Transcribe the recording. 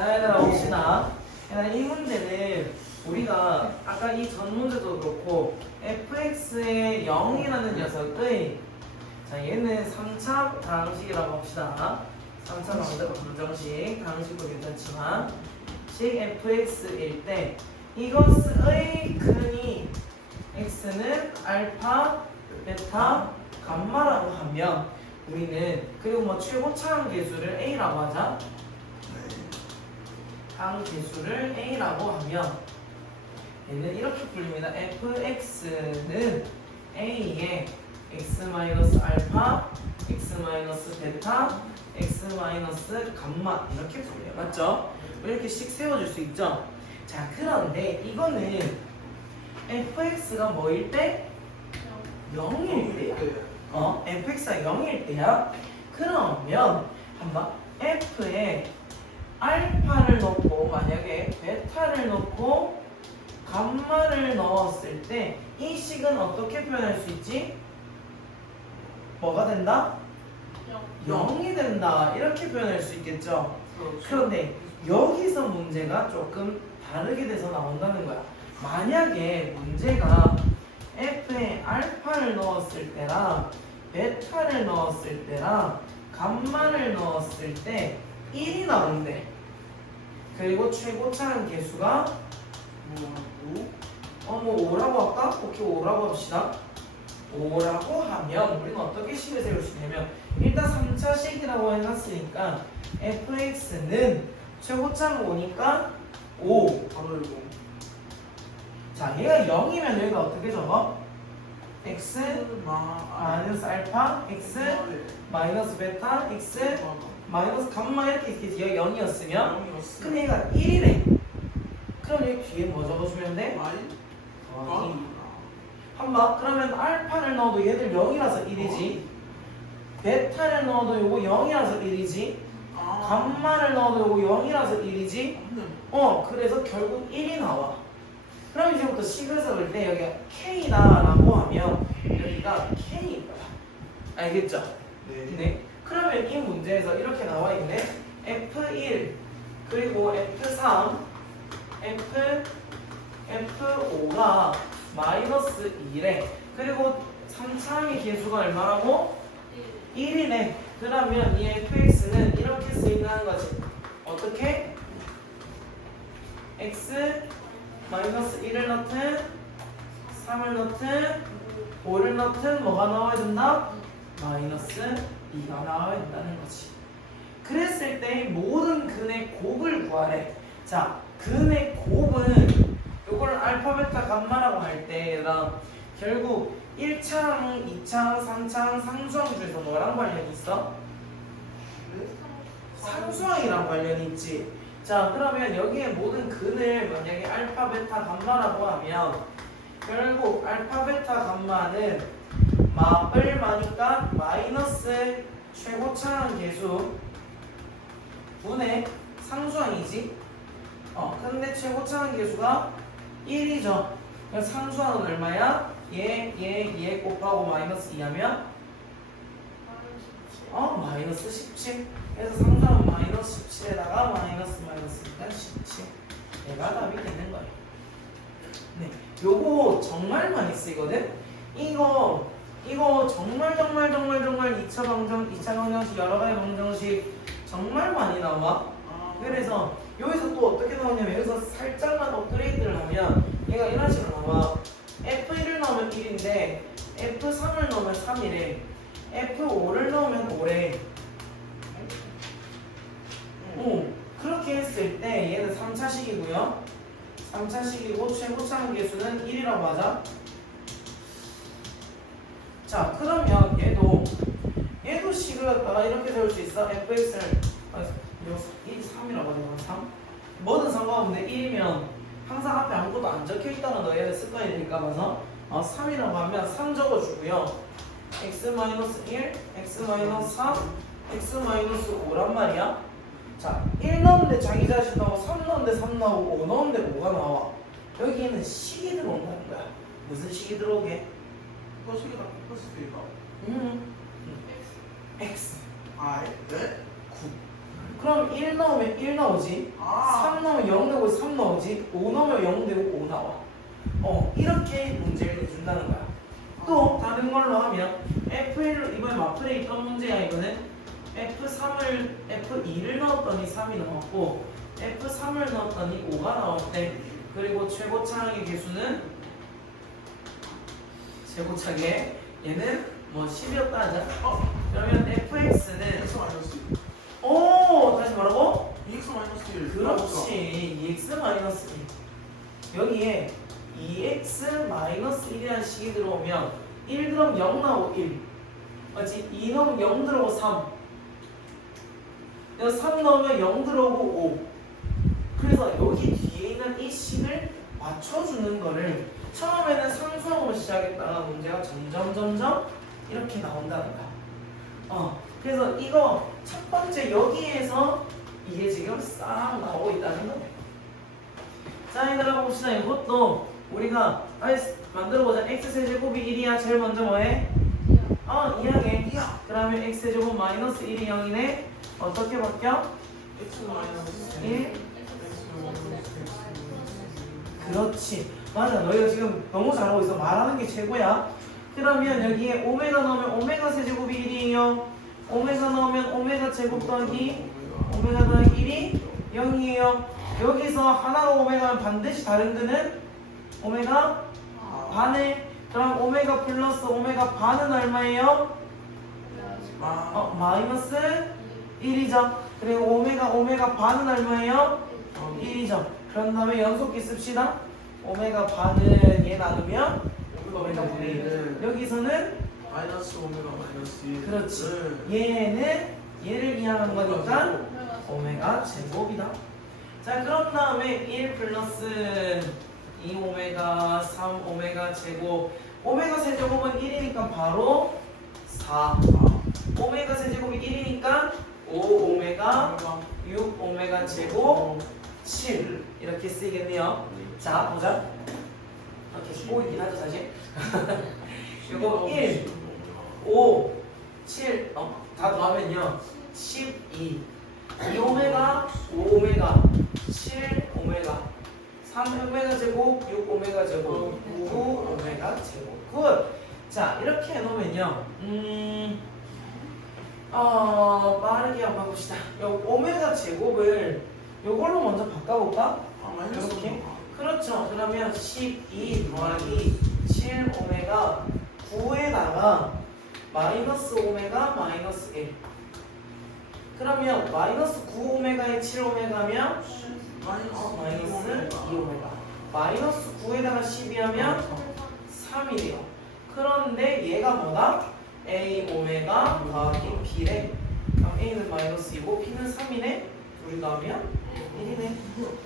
자, 얘들아 봅시다. 얘들아 이 문제는 우리가 아까 이 전 문제도 그렇고 fx의 0이라는 녀석의 자 얘는 3차 방식이라고 합시다. 3차 방정식 방식도 괜찮지만 식 fx일 때 이것의 근이 x는 알파, 베타, 감마라고 하면 우리는 그리고 뭐 최고차항 계수를 a라고 하자. 항 계수를 a라고 하면 얘는 이렇게 풀립니다. fx는 a의 x 마이너스 알파, x 마이너스 베타, x 마이너스 감마 이렇게 풀려요. 맞죠? 이렇게 씩 세워줄 수 있죠. 자 그런데 이거는 fx가 뭐일 때? 0일 때야. 어, fx가 0일 때야. 그러면 한번 f에 알파를 넣고 만약에 베타를 넣고 감마를 넣었을 때 이 식은 어떻게 표현할 수 있지? 뭐가 된다? 0 이 된다. 이렇게 표현할 수 있겠죠. 그런데 여기서 문제가 조금 다르게 돼서 나온다는 거야. 만약에 문제가 f에 알파를 넣었을 때랑 베타를 넣었을 때랑 감마를 넣었을 때 1이 나온대. 그리고 최고차항 계수가 어뭐 5라고 할까? 오케이 5라고 합시다. 5라고 하면 우리는 어떻게 식을 세울 수 있냐면 일단 3차 식이라고 해놨으니까 fx는 최고차항 5니까 5 바로 이거 자 얘가 0이면 여기가 어떻게 적어? x 마 마이너스 알파 x 마이너스 베타 x 마이너스 감마 이렇게 있겠지 얘가 0이었으면 그럼 얘가 1이네. 그럼 여기 뒤에 뭐 적어주면 돼? 더하기. 한번 그러면 알파를 넣어도 얘들 0이라서 1이지. 베타를 넣어도 요거 0이라서 1이지. 감마를 넣어도 요거 0이라서 1이지. 어 그래서 결국 1이 나와. 그럼 이제부터 식을 적을 때 여기가 K다라고 하면 여기가 K인 거야. 알겠죠? 네 그러면 이 문제에서 이렇게 나와 있네 F1 그리고 F3 F F5가 마이너스 2래 그리고 3차항의 개수가 얼마라고? 1이네 그러면 이 fx는 이렇게 쓰인다는 거지 어떻게? x 마이너스 1을 넣든 3을 넣든 5를 넣든 뭐가 나와야 된다? 마이너스 2가 나와야 된다는 거지 그랬을 때 모든 근의 곱을 구하래 자 근의 곱은 요걸 알파 베타 감마라고 할 때랑 결국 1차항, 2차항, 3차항, 상수항 중에서 뭐랑 관련이 있어? 상수항이랑 관련이 있지. 자, 그러면 여기에 모든 근을 만약에 알파, 베타, 감마라고 하면 결국 알파, 베타, 감마는 마을 마니까 마이너스 최고차항 계수 분의 상수항이지. 어, 근데 최고차항 계수가 1이죠. 그럼 상수항은 얼마야? 얘, 얘, 얘 곱하고 마이너스 2 하면 어 마이너스 17 그래서 상수항은 마이너스 17에다가 마이너스 마이너스니까 17 얘가 답이 되는 거예요 네 요거 정말 많이 쓰이거든 이거 이거 정말 정말 정말 정말 2차 방정 2차 방정식 여러 가지 방정식 정말 많이 나와. 그래서 여기서 또 어떻게 나오냐면 여기서 살짝만 업그레이드를 하면 얘가 이런 식으로 나와. F1을 넣으면 1인데 F3을 넣으면 3이래 F5를 넣으면 5래. 어, 그렇게 했을 때 얘는 3차식이고요. 3차식이고 최고 차항 계수는 1이라고 하자 자 그러면 얘도 얘도 식을 갖다가 이렇게 세울 수 있어? fx를 아, 1, 3이라고 하자 3 뭐든 상관없는데 1이면 항상 앞에 아무것도 안 적혀 있다는 거 얘는 습관이 될까 봐서? 어, 3이라고 하면 3 적어주고요. x-1, x-3, x-5란 말이야. 자, 1 넣었는데 자기 자신 나오고 3 넣었는데 3 나오고 5 넣었는데 5가 나와? 여기에는 식이 들어온다는 거야. 무슨 식이 들어오게? 거시기가 플러스니까 음, x I 네? 9 그럼 1 넣으면 1 나오지. 아. 3 넣으면 0 되고 3 나오지. 5 넣으면 0 되고 5 나와. 어, 이렇게 문제를 내준다는 거야. 또 다른 걸로 하면 F1로 이번에 마플에 있던 문제야 이거는 F3을 F2를 넣었더니 3이 나왔고 F3을 넣었더니 5가 나왔대. 그리고 최고 차항의 개수는 최고차게 얘는 뭐 10이었다 하자. 어, 그러면 fx는 x 마이너스 오! 다시 뭐라고? 2x 마이너스 1 그렇지. 2x 마이너스 1 여기에 2x 마이너스 1이라는 식이 들어오면 1 들어오면 0 나오고 1 맞지? 2 넣으면 0 들어오고 3 여기 3 넣으면 0 들어오고 5 그래서 여기 뒤에 있는 이 식을 맞춰주는 거를 처음에는 상수함으로 시작했다가 문제가 점점 점점 이렇게 나온다는 거야 어 그래서 이거 첫 번째 여기에서 이게 지금 싹 나오고 있다는 거예요. 자, 얘들아 봅시다. 이것도 우리가 만들어보자. x 세제곱이 1이야. 제일 먼저 뭐해? 어, 2하게. 야 그러면 x 세제곱 마이너스 1이 0이네. 어떻게 바뀌어? x 마이너스 1. 그렇지. 맞아. 너희가 지금 너무 잘하고 있어. 말하는 게 최고야. 그러면 여기에 오메가 넣으면 오메가 세제곱이 1이에요. 오메가 넣으면 오메가 제곱 더하기 오메가 더하기 1이 0이에요. 여기서 하나가 오메가면 반드시 다른 거는 오메가 반에 그럼 오메가 플러스 오메가 반은 얼마예요? 마 어, 마이너스 1이죠. 그리고 오메가 오메가 반은 얼마예요? 1이죠. 그런 다음에 연속기 씁시다. 오메가 반은 얘 나누면 오메가 분의 1. 여기서는 마이너스 오메가 마이너스 1 그렇지. 얘는 얘를 이항한 거니까 오메가 제곱이다. 자, 그런 다음에 1 플러스 2 오메가 3 오메가 제곱 오메가 세제곱은 1이니까 바로 4 오메가 세제곱이 1이니까 5 오메가 6 오메가 제곱 7 이렇게 쓰이겠네요. 자, 보자. 이렇게 보이긴 하죠, 사실. 이거 1 5, 7, 어, 다 더하면요. 12. 2 오메가, 5 오메가, 7 오메가, 3 오메가 제곱, 6 오메가 제곱, 9 오메가 제곱. 굿! 자, 이렇게 해놓으면요. 음, 어, 빠르게 한번 해봅시다. 요 오메가 제곱을 요걸로 먼저 바꿔볼까? 이렇게? 그렇죠. 그러면 12 더하기 7 오메가 9에다가 마이너스 오메가 마이너스 1 그러면 마이너스 9 오메가에 7 오메가면 마이너스 마이너스 2 오메가. 마이너스 9에다가 12 하면 3이래요. 그런데 얘가 뭐다? A 오메가 더하기 B래. 그럼 A는 마이너스 2고 B는 3이네? 우리가 하면 1이네. 끝